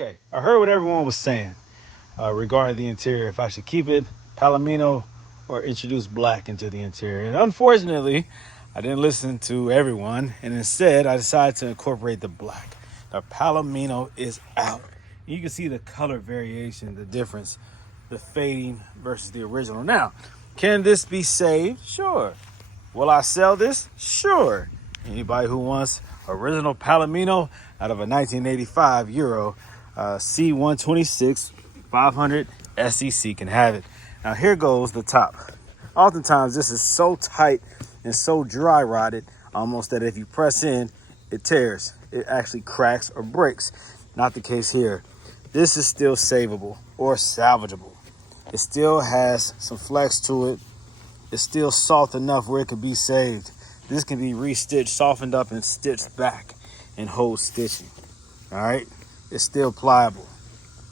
Okay, I heard what everyone was saying regarding the interior. If I should keep it Palomino or introduce black into the interior. And unfortunately, I didn't listen to everyone, and instead I decided to incorporate the black. The Palomino is out. You can see the color variation, the difference, the fading versus the original. Now, can this be saved? Sure. Will I sell this? Sure. Anybody who wants original Palomino out of a 1985 Euro C126 500 SEC can have it. Now here goes the top. Oftentimes this is so tight and so dry rotted almost that if you press in, it tears. It actually cracks or breaks. Not the case here. This is still savable or salvageable. It still has some flex to it. It's still soft enough where it could be saved. This can be restitched, softened up, and stitched back and hold stitching. All right? It's still pliable,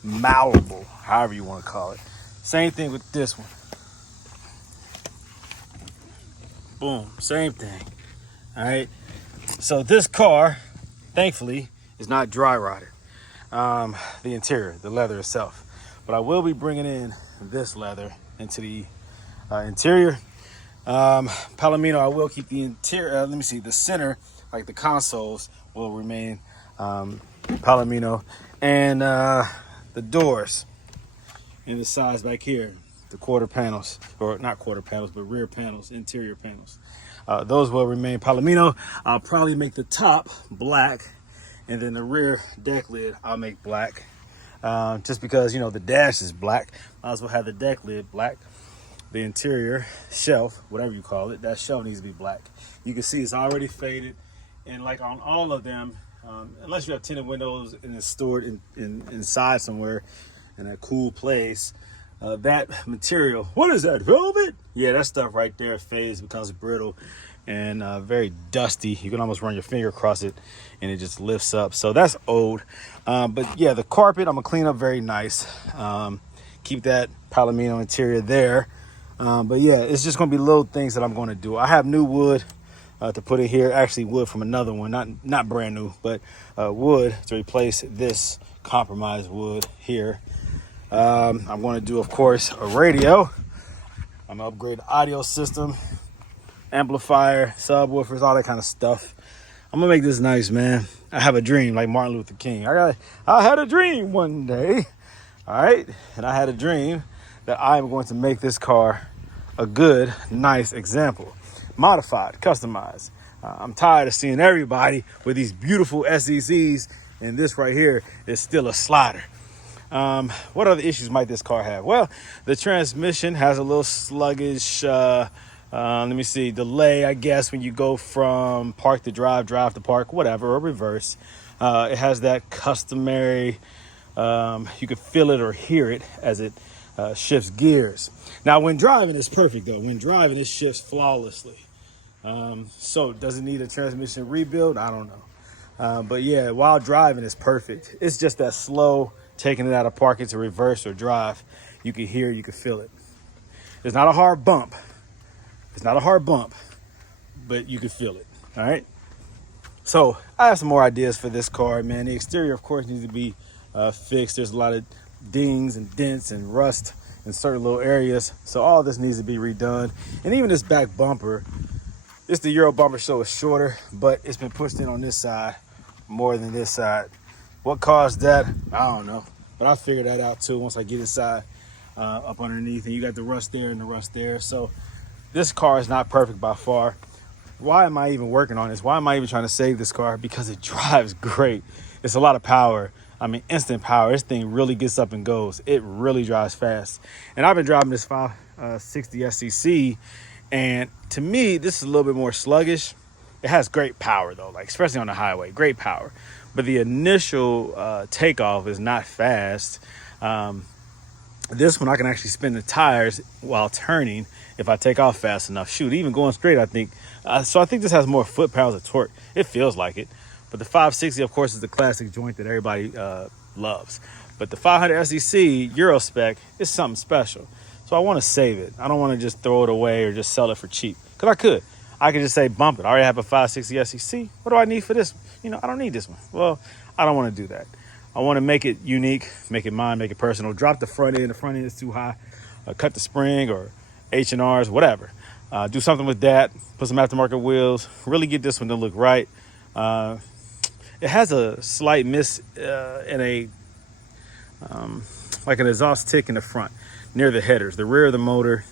malleable, however you want to call it. Same thing with this one. Boom, same thing. All right? So this car, thankfully, is not dry rotted. The interior, the leather itself. But I will be bringing in this leather into the interior. Palomino, I will keep the interior, the center, like the consoles, will remain Palomino. And the doors and the sides back here, the quarter panels, or not quarter panels, but rear panels, interior panels. Those will remain Palomino. I'll probably make the top black, and then the rear deck lid I'll make black. Just because, the dash is black, might as well have the deck lid black. The interior shelf, whatever you call it, that shelf needs to be black. You can see it's already faded, and like on all of them, unless you have tinted windows and it's stored inside somewhere in a cool place, that material, what is that, velvet? Yeah, that stuff right there fades, becomes brittle and very dusty. You can almost run your finger across it and it just lifts up. So that's old. But yeah, the carpet I'm gonna clean up very nice. Keep that Palomino interior there. But yeah, it's just gonna be little things that I'm gonna do. I have new wood to put in here, actually wood from another one, not brand new, but wood to replace this compromised wood here. I'm going to do, of course, a radio. I'm going to upgrade the audio system, amplifier, subwoofers, all that kind of stuff. I'm going to make this nice, man. I have a dream like Martin Luther King. I had a dream one day, all right? And I had a dream that I'm going to make this car a good, nice example. Modified, customized. I'm tired of seeing everybody with these beautiful SECs, and this right here is still a slider. What other issues might this car have? Well, the transmission has a little sluggish, delay, I guess, when you go from park to drive to park, whatever, or reverse. It has that customary, you can feel it or hear it as it shifts gears. Now, when driving, it's perfect, though. When driving, it shifts flawlessly. So does it need a transmission rebuild? I don't know. But yeah, while driving, it's perfect. It's just that slow taking it out of parking to reverse or drive. You can hear, you can feel it. It's not a hard bump. But you can feel it. All right. So I have some more ideas for this car, man. The exterior, of course, needs to be fixed. There's a lot of dings and dents and rust in certain little areas. So all this needs to be redone. And even this back bumper, it's the Euro bumper, so it's shorter, but it's been pushed in on this side more than this side. What caused that? I don't know, but I figured that out too once I get inside up underneath, and you got the rust there and the rust there. So this car is not perfect by far. Why am I even working on this? Why am I even trying to save this car? Because it drives great. It's a lot of power. I mean, instant power. This thing really gets up and goes. It really drives fast. And I've been driving this 560 SEC, and to me, this is a little bit more sluggish. It has great power, though, like especially on the highway, great power. But the initial takeoff is not fast. This one, I can actually spin the tires while turning if I take off fast enough. Shoot, even going straight, I think. So I think this has more foot pounds of torque. It feels like it. But the 560, of course, is the classic joint that everybody loves. But the 500 SEC Euro spec is something special. So I want to save it. I don't want to just throw it away or just sell it for cheap. Because I could just say bump it. I already have a 560 SEC. What do I need for this? I don't need this one. Well, I don't want to do that. I want to make it unique, make it mine, make it personal. Drop the front end. The front end is too high. Cut the spring or H&Rs, whatever. Do something with that. Put some aftermarket wheels. Really get this one to look right. It has a slight miss in a like an exhaust tick in the front near the headers, the rear of the motor.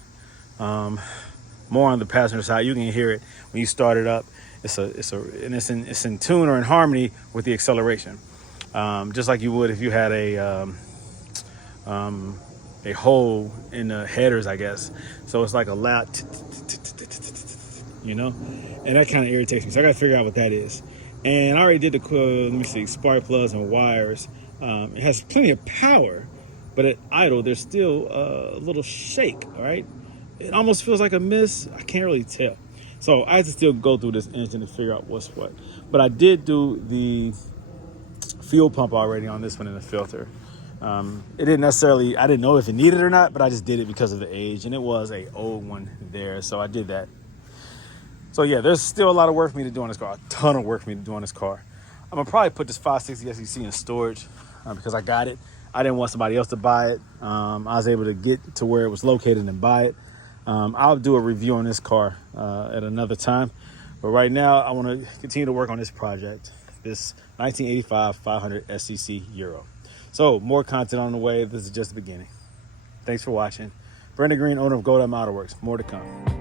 More on the passenger side. You can hear it when you start it up. It's in tune or in harmony with the acceleration, just like you would if you had a hole in the headers, I guess. So it's like a loud, you know, and that kind of irritates me. So I got to figure out what that is. And I already did the let me see, spark plugs and wires. It has plenty of power, but at idle there's still a little shake. All right, it almost feels like a miss. I can't really tell. So I have to still go through this engine to figure out what's what. But I did do the fuel pump already on this one in the filter. It didn't necessarily, I didn't know if it needed it or not, but I just did it because of the age, and it was a old one there, so I did that. So yeah, there's still a lot of work for me to do on this car, a ton of work for me to do on this car. I'm gonna probably put this 560 SEC in storage because I got it. I didn't want somebody else to buy it. I was able to get to where it was located and buy it. I'll do a review on this car at another time. But right now, I want to continue to work on this project, this 1985 500 SEC Euro. So more content on the way. This is just the beginning. Thanks for watching. Brandon Green, owner of Autoworks. More to come.